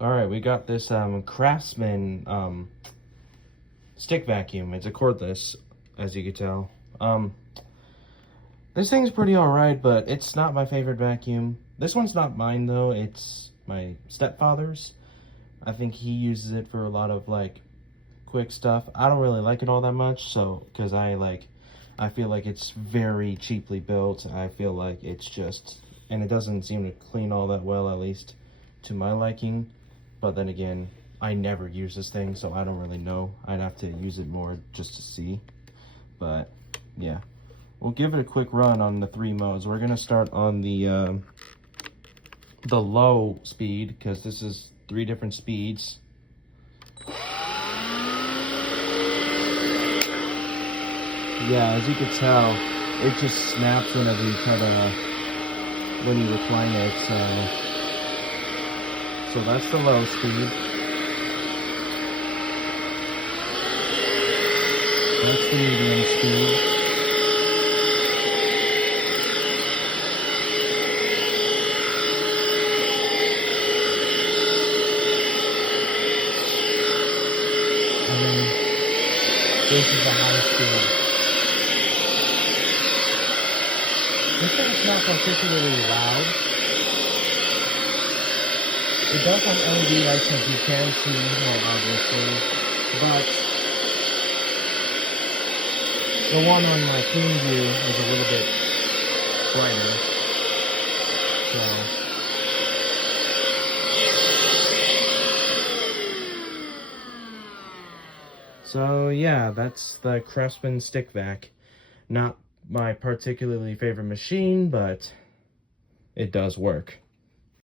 Alright, we got this Craftsman stick vacuum. It's a cordless, as you can tell. This thing's pretty alright, but it's not my favorite vacuum. This one's not mine though, it's my stepfather's. I think he uses it for a lot of like quick stuff. I don't really like it all that much, so because I feel like it's very cheaply built. I feel like it's just, and it doesn't seem to clean all that well, at least to my liking. But then again, I never use this thing, so I don't really know. I'd have to use it more just to see. But yeah, we'll give it a quick run on the 3 modes. We're gonna start on the low speed, because this is 3 different speeds. Yeah, as you can tell, it just snaps whenever you when you recline it. So that's the low speed. That's the medium speed. And then this is the high speed. This thing's not particularly loud. It does have LED lights, as you can see more obviously, but the one on my clean view is a little bit brighter. So yeah, that's the Craftsman stick vac. Not my particularly favorite machine, but it does work.